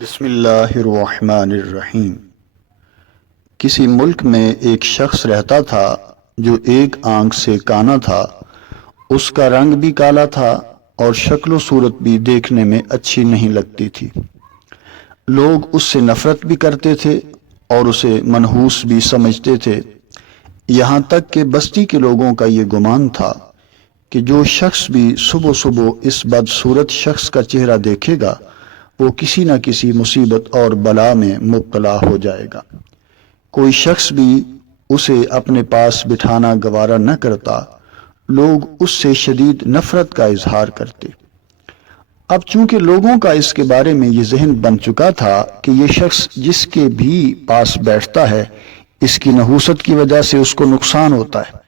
بسم اللہ الرحمن الرحیم۔ کسی ملک میں ایک شخص رہتا تھا جو ایک آنکھ سے کانا تھا۔ اس کا رنگ بھی کالا تھا اور شکل و صورت بھی دیکھنے میں اچھی نہیں لگتی تھی۔ لوگ اس سے نفرت بھی کرتے تھے اور اسے منحوس بھی سمجھتے تھے، یہاں تک کہ بستی کے لوگوں کا یہ گمان تھا کہ جو شخص بھی صبح صبح اس بدصورت شخص کا چہرہ دیکھے گا وہ کسی نہ کسی مصیبت اور بلا میں مبتلا ہو جائے گا۔ کوئی شخص بھی اسے اپنے پاس بٹھانا گوارا نہ کرتا، لوگ اس سے شدید نفرت کا اظہار کرتے۔ اب چونکہ لوگوں کا اس کے بارے میں یہ ذہن بن چکا تھا کہ یہ شخص جس کے بھی پاس بیٹھتا ہے اس کی نحوست کی وجہ سے اس کو نقصان ہوتا ہے،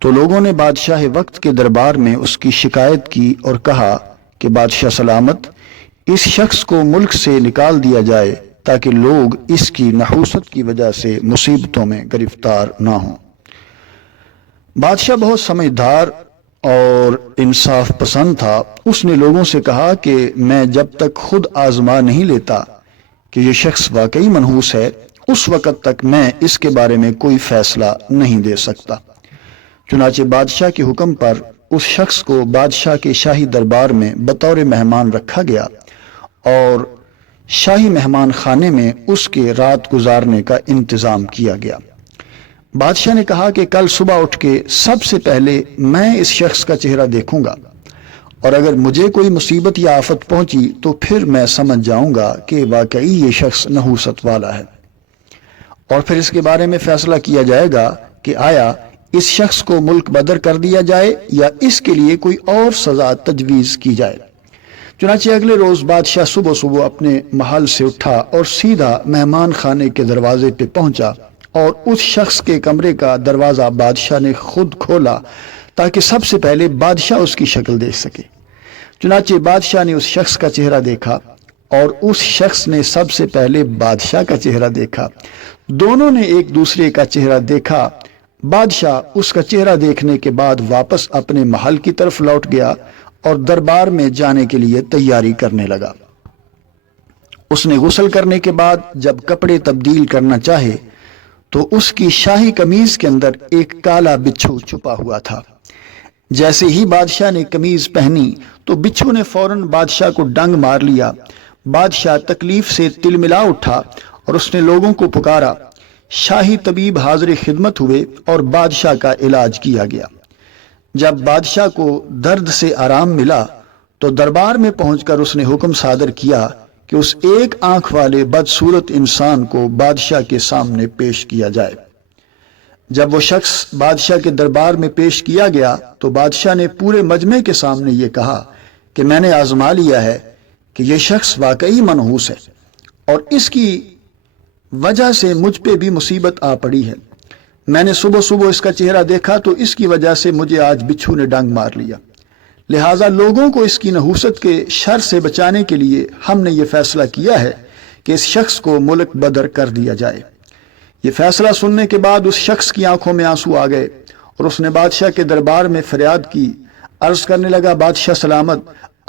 تو لوگوں نے بادشاہ وقت کے دربار میں اس کی شکایت کی اور کہا کہ بادشاہ سلامت، اس شخص کو ملک سے نکال دیا جائے تاکہ لوگ اس کی نحوست کی وجہ سے مصیبتوں میں گرفتار نہ ہوں۔ بادشاہ بہت سمجھدار اور انصاف پسند تھا۔ اس نے لوگوں سے کہا کہ میں جب تک خود آزما نہیں لیتا کہ یہ شخص واقعی منحوس ہے، اس وقت تک میں اس کے بارے میں کوئی فیصلہ نہیں دے سکتا۔ چنانچہ بادشاہ کے حکم پر اس شخص کو بادشاہ کے شاہی دربار میں بطور مہمان رکھا گیا اور شاہی مہمان خانے میں اس کے رات گزارنے کا انتظام کیا گیا۔ بادشاہ نے کہا کہ کل صبح اٹھ کے سب سے پہلے میں اس شخص کا چہرہ دیکھوں گا، اور اگر مجھے کوئی مصیبت یا آفت پہنچی تو پھر میں سمجھ جاؤں گا کہ واقعی یہ شخص نحوست والا ہے، اور پھر اس کے بارے میں فیصلہ کیا جائے گا کہ آیا اس شخص کو ملک بدر کر دیا جائے یا اس کے لیے کوئی اور سزا تجویز کی جائے۔ چنانچہ اگلے روز بادشاہ صبح صبح اپنے محل سے اٹھا اور سیدھا مہمان خانے کے دروازے پہ پہنچا، اور اس شخص کے کمرے کا دروازہ بادشاہ نے خود کھولا تاکہ سب سے پہلے بادشاہ اس کی شکل دیکھ سکے۔ چنانچہ بادشاہ نے اس شخص کا چہرہ دیکھا اور اس شخص نے سب سے پہلے بادشاہ کا چہرہ دیکھا۔ دونوں نے ایک دوسرے کا چہرہ دیکھا۔ بادشاہ اس کا چہرہ دیکھنے کے بعد واپس اپنے محل کی طرف لوٹ گیا اور دربار میں جانے کے لیے تیاری کرنے لگا۔ اس نے غسل کرنے کے بعد جب کپڑے تبدیل کرنا چاہے تو اس کی شاہی قمیض کے اندر ایک کالا بچھو چھپا ہوا تھا۔ جیسے ہی بادشاہ نے قمیض پہنی تو بچھو نے فوراً بادشاہ کو ڈنگ مار لیا۔ بادشاہ تکلیف سے تلملا اٹھا اور اس نے لوگوں کو پکارا۔ شاہی طبیب حاضر خدمت ہوئے اور بادشاہ کا علاج کیا گیا۔ جب بادشاہ کو درد سے آرام ملا تو دربار میں پہنچ کر اس نے حکم صادر کیا کہ اس ایک آنکھ والے بدصورت انسان کو بادشاہ کے سامنے پیش کیا جائے۔ جب وہ شخص بادشاہ کے دربار میں پیش کیا گیا تو بادشاہ نے پورے مجمع کے سامنے یہ کہا کہ میں نے آزما لیا ہے کہ یہ شخص واقعی منحوس ہے، اور اس کی وجہ سے مجھ پہ بھی مصیبت آ پڑی ہے۔ میں نے صبح صبح اس کا چہرہ دیکھا تو اس کی وجہ سے مجھے آج بچھو نے ڈنگ مار لیا، لہٰذا لوگوں کو اس کی نحوست کے شر سے بچانے کے لیے ہم نے یہ فیصلہ کیا ہے کہ اس شخص کو ملک بدر کر دیا جائے۔ یہ فیصلہ سننے کے بعد اس شخص کی آنکھوں میں آنسو آ گئے اور اس نے بادشاہ کے دربار میں فریاد کی، عرض کرنے لگا، بادشاہ سلامت،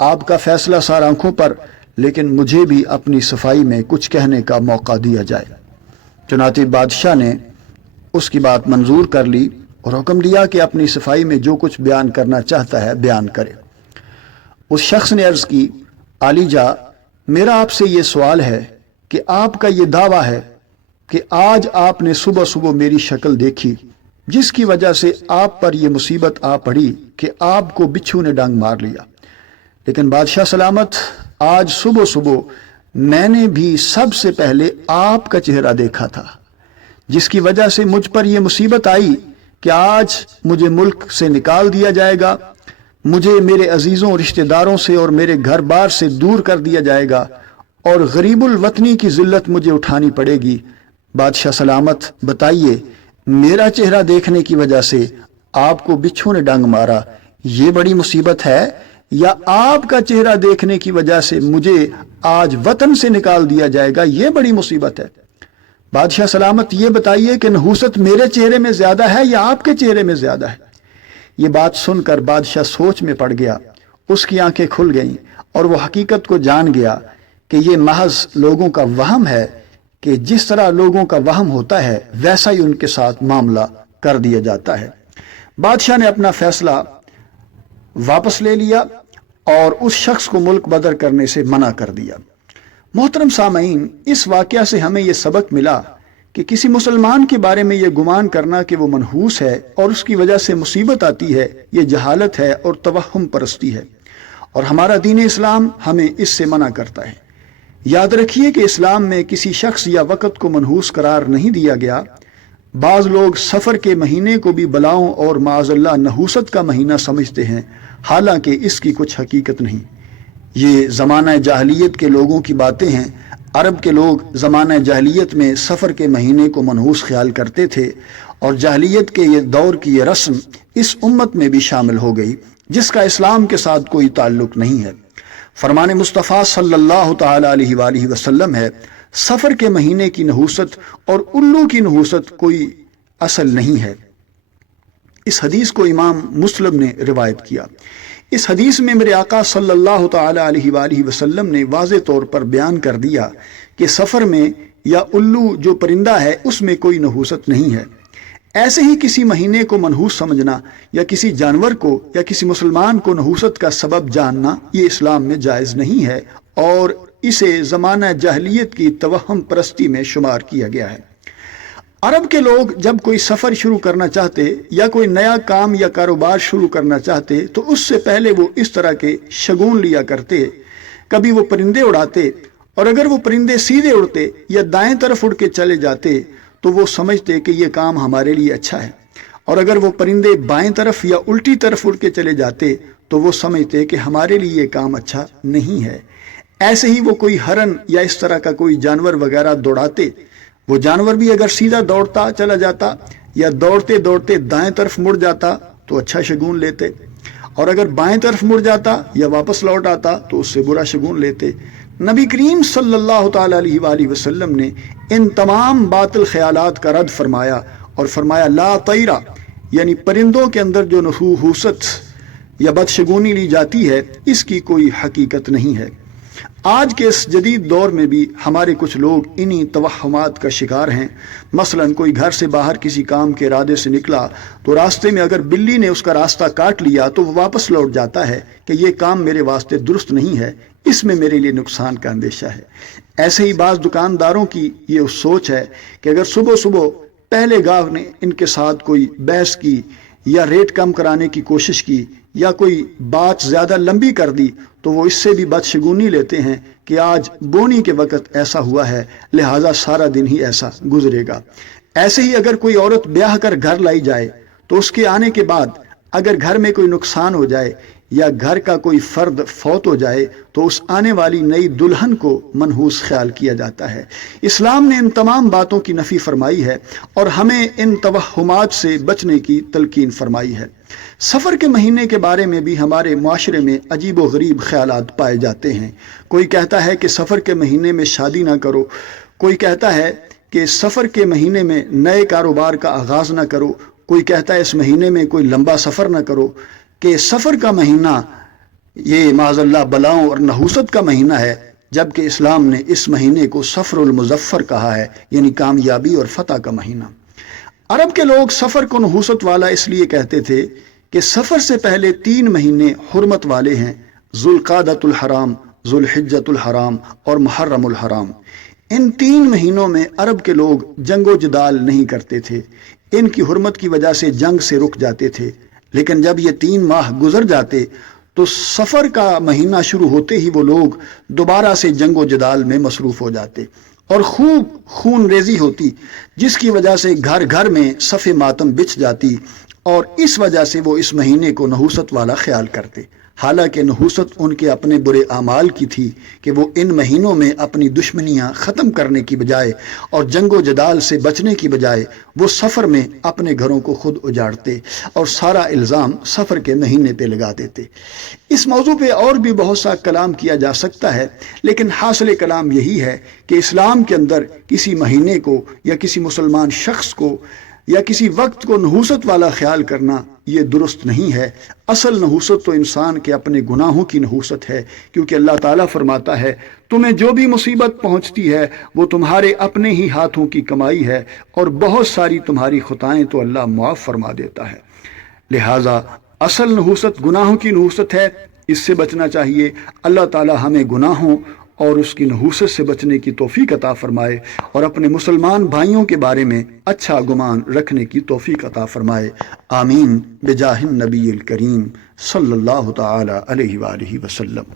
آپ کا فیصلہ سار آنکھوں پر، لیکن مجھے بھی اپنی صفائی میں کچھ کہنے کا موقع دیا جائے۔ چنانچہ بادشاہ نے اس کی بات منظور کر لی اور حکم دیا کہ اپنی صفائی میں جو کچھ بیان کرنا چاہتا ہے بیان کرے۔ اس شخص نے عرض کی، عالی جا، میرا آپ سے یہ سوال ہے کہ آپ کا یہ دعویٰ ہے کہ آج آپ نے صبح صبح میری شکل دیکھی جس کی وجہ سے آپ پر یہ مصیبت آ پڑی کہ آپ کو بچھو نے ڈنگ مار لیا، لیکن بادشاہ سلامت، آج صبح صبح میں نے بھی سب سے پہلے آپ کا چہرہ دیکھا تھا جس کی وجہ سے مجھ پر یہ مصیبت آئی کہ آج مجھے ملک سے نکال دیا جائے گا، مجھے میرے عزیزوں رشتہ داروں سے اور میرے گھر بار سے دور کر دیا جائے گا، اور غریب الوطنی کی ذلت مجھے اٹھانی پڑے گی۔ بادشاہ سلامت، بتائیے، میرا چہرہ دیکھنے کی وجہ سے آپ کو بچھو نے ڈنگ مارا، یہ بڑی مصیبت ہے، یا آپ کا چہرہ دیکھنے کی وجہ سے مجھے آج وطن سے نکال دیا جائے گا، یہ بڑی مصیبت ہے؟ بادشاہ سلامت، یہ بتائیے کہ نحوست میرے چہرے میں زیادہ ہے یا آپ کے چہرے میں زیادہ ہے؟ یہ بات سن کر بادشاہ سوچ میں پڑ گیا، اس کی آنکھیں کھل گئیں اور وہ حقیقت کو جان گیا کہ یہ محض لوگوں کا وہم ہے کہ جس طرح لوگوں کا وہم ہوتا ہے ویسا ہی ان کے ساتھ معاملہ کر دیا جاتا ہے۔ بادشاہ نے اپنا فیصلہ واپس لے لیا اور اس شخص کو ملک بدر کرنے سے منع کر دیا۔ محترم سامعین، اس واقعہ سے ہمیں یہ سبق ملا کہ کسی مسلمان کے بارے میں یہ گمان کرنا کہ وہ منحوس ہے اور اس کی وجہ سے مصیبت آتی ہے، یہ جہالت ہے اور توہم پرستی ہے، اور ہمارا دین اسلام ہمیں اس سے منع کرتا ہے۔ یاد رکھیے کہ اسلام میں کسی شخص یا وقت کو منحوس قرار نہیں دیا گیا۔ بعض لوگ سفر کے مہینے کو بھی بلاؤں اور معاذ اللہ نحوست کا مہینہ سمجھتے ہیں، حالانکہ اس کی کچھ حقیقت نہیں۔ یہ زمانہ جاہلیت کے لوگوں کی باتیں ہیں۔ عرب کے لوگ زمانہ جاہلیت میں سفر کے مہینے کو منحوس خیال کرتے تھے، اور جاہلیت کے یہ دور کی یہ رسم اس امت میں بھی شامل ہو گئی، جس کا اسلام کے ساتھ کوئی تعلق نہیں ہے۔ فرمان مصطفیٰ صلی اللہ تعالی علیہ وآلہ وسلم ہے، سفر کے مہینے کی نحوست اور الو کی نحوست کوئی اصل نہیں ہے۔ اس حدیث کو امام مسلم نے روایت کیا۔ اس حدیث میں میرے آقا صلی اللہ تعالی علیہ وآلہ وسلم نے واضح طور پر بیان کر دیا کہ سفر میں یا الو جو پرندہ ہے اس میں کوئی نحوست نہیں ہے۔ ایسے ہی کسی مہینے کو منحوس سمجھنا یا کسی جانور کو یا کسی مسلمان کو نحوست کا سبب جاننا یہ اسلام میں جائز نہیں ہے، اور اسے زمانہ جاہلیت کی توہم پرستی میں شمار کیا گیا ہے۔ عرب کے لوگ جب کوئی سفر شروع کرنا چاہتے یا کوئی نیا کام یا کاروبار شروع کرنا چاہتے تو اس سے پہلے وہ اس طرح کے شگون لیا کرتے۔ کبھی وہ پرندے اڑاتے، اور اگر وہ پرندے سیدھے اڑتے یا دائیں طرف اڑ کے چلے جاتے تو وہ سمجھتے کہ یہ کام ہمارے لیے اچھا ہے، اور اگر وہ پرندے بائیں طرف یا الٹی طرف اڑ کے چلے جاتے تو وہ سمجھتے کہ ہمارے لیے یہ کام اچھا نہیں ہے۔ ایسے ہی وہ کوئی ہرن یا اس طرح کا کوئی جانور وغیرہ دوڑاتے، وہ جانور بھی اگر سیدھا دوڑتا چلا جاتا یا دوڑتے دوڑتے دائیں طرف مڑ جاتا تو اچھا شگون لیتے، اور اگر بائیں طرف مڑ جاتا یا واپس لوٹ آتا تو اس سے برا شگون لیتے۔ نبی کریم صلی اللہ تعالی علیہ وآلہ وسلم نے ان تمام باطل خیالات کا رد فرمایا اور فرمایا لا طیرہ، یعنی پرندوں کے اندر جو نحوست یا بدشگونی لی جاتی ہے اس کی کوئی حقیقت نہیں ہے۔ آج کے اس جدید دور میں بھی ہمارے کچھ لوگ انہی توہمات کا شکار ہیں۔ مثلا کوئی گھر سے باہر کسی کام کے ارادے سے نکلا تو راستے میں اگر بلی نے اس کا راستہ کاٹ لیا تو وہ واپس لوٹ جاتا ہے کہ یہ کام میرے واسطے درست نہیں ہے، اس میں میرے لیے نقصان کا اندیشہ ہے۔ ایسے ہی بعض دکانداروں کی یہ سوچ ہے کہ اگر صبح صبح پہلے گاہک نے ان کے ساتھ کوئی بحث کی یا ریٹ کم کرانے کی کوشش کی یا کوئی بات زیادہ لمبی کر دی تو وہ اس سے بھی بدشگونی لیتے ہیں کہ آج بونی کے وقت ایسا ہوا ہے لہٰذا سارا دن ہی ایسا گزرے گا۔ ایسے ہی اگر کوئی عورت بیاہ کر گھر لائی جائے تو اس کے آنے کے بعد اگر گھر میں کوئی نقصان ہو جائے یا گھر کا کوئی فرد فوت ہو جائے تو اس آنے والی نئی دلہن کو منحوس خیال کیا جاتا ہے۔ اسلام نے ان تمام باتوں کی نفی فرمائی ہے اور ہمیں ان توہمات سے بچنے کی تلقین فرمائی ہے۔ سفر کے مہینے کے بارے میں بھی ہمارے معاشرے میں عجیب و غریب خیالات پائے جاتے ہیں۔ کوئی کہتا ہے کہ سفر کے مہینے میں شادی نہ کرو، کوئی کہتا ہے کہ سفر کے مہینے میں نئے کاروبار کا آغاز نہ کرو، کوئی کہتا ہے اس مہینے میں کوئی لمبا سفر نہ کرو، کہ سفر کا مہینہ یہ معاذ اللہ بلاؤں اور نحوست کا مہینہ ہے، جبکہ اسلام نے اس مہینے کو سفر المظفر کہا ہے، یعنی کامیابی اور فتح کا مہینہ۔ عرب کے لوگ سفر کو نحوست والا اس لیے کہتے تھے کہ سفر سے پہلے 3 مہینے حرمت والے ہیں، ذوالقعدۃ الحرام، ذوالحجۃ الحرام اور محرم الحرام۔ ان 3 مہینوں میں عرب کے لوگ جنگ و جدال نہیں کرتے تھے، ان کی حرمت کی وجہ سے جنگ سے رک جاتے تھے، لیکن جب یہ 3 ماہ گزر جاتے تو سفر کا مہینہ شروع ہوتے ہی وہ لوگ دوبارہ سے جنگ و جدال میں مصروف ہو جاتے اور خوب خون ریزی ہوتی، جس کی وجہ سے گھر گھر میں صف ماتم بچھ جاتی، اور اس وجہ سے وہ اس مہینے کو نحوست والا خیال کرتے، حالانکہ نحوست ان کے اپنے برے اعمال کی تھی کہ وہ ان مہینوں میں اپنی دشمنیاں ختم کرنے کی بجائے اور جنگ و جدال سے بچنے کی بجائے وہ سفر میں اپنے گھروں کو خود اجاڑتے اور سارا الزام سفر کے مہینے پہ لگا دیتے۔ اس موضوع پہ اور بھی بہت سا کلام کیا جا سکتا ہے، لیکن حاصل کلام یہی ہے کہ اسلام کے اندر کسی مہینے کو یا کسی مسلمان شخص کو یا کسی وقت کو نحوست والا خیال کرنا یہ درست نہیں ہے۔ اصل نحوست تو انسان کے اپنے گناہوں کی نحوست ہے، کیونکہ اللہ تعالیٰ فرماتا ہے تمہیں جو بھی مصیبت پہنچتی ہے وہ تمہارے اپنے ہی ہاتھوں کی کمائی ہے، اور بہت ساری تمہاری خطائیں تو اللہ معاف فرما دیتا ہے۔ لہٰذا اصل نحوست گناہوں کی نحوست ہے، اس سے بچنا چاہیے۔ اللہ تعالیٰ ہمیں گناہوں اور اس کی نحوست سے بچنے کی توفیق عطا فرمائے، اور اپنے مسلمان بھائیوں کے بارے میں اچھا گمان رکھنے کی توفیق عطا فرمائے۔ آمین بجاہ النبی الکریم صلی اللہ تعالی علیہ وآلہ وسلم۔